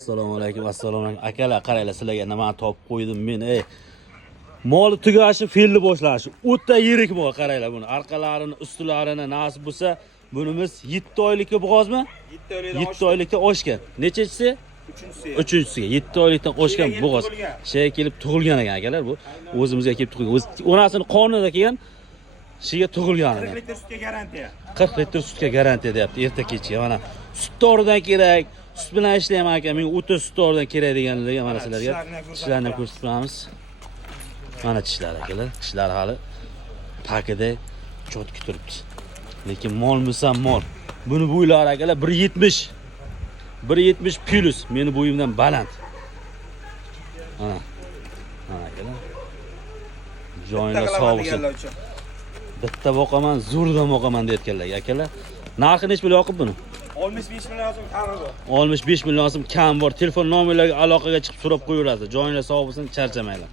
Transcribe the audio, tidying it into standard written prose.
Assalomu alaykum, assalomu alaykum. Akalar, qaranglar, sizlarga nimani topib qo'ydim men. Mol tugashi, fe'lni boshlashi. O'ta yirik mol, qaranglar buni. Arqalarini, ustlarini nasib bo'lsa, bunimiz 7 oylikka bo'g'ozmi? 7 oylikda oshgan. Nechachisi? 3-chisiga. 7 oylikdan oshgan bo'g'oz. Shey kelib tug'ilgan ekan akalar bu. O'zimizga kelib tug'ilgan. O'z onasini qonida kelgan. Shiga tug'ilgan ekan. 40 litr sutga garantiya. 40 litr sutga garantiya deyapti erta kechga. Mana sut toridan kerak. Sut bilan ishlayman aka. Men o'ta sut toridan kerak deganlarga mana sizlarga tishlarni ko'rsatib beramiz. Mana tishlar akalar. Tishlar hali pakida chotki turibdi. Lekin molmisan mol. Buni bo'ylari akalar 1.70. 1.70 plus. Meni bo'yimdan baland. Mana. Mana akalar. Joyinlar sog' bo'lsin. Bitta boqaman, zo'rdan boqaman deyotganlarga akalar. Narxi nech pul yoqib buni? 65 million so'm kami bor. 65 million so'm kam bor. Telefon nomerlariga aloqaga chiqib so'rab qo'yaverasiz. Joyingiz sog' bo'lsin, charchamanglar.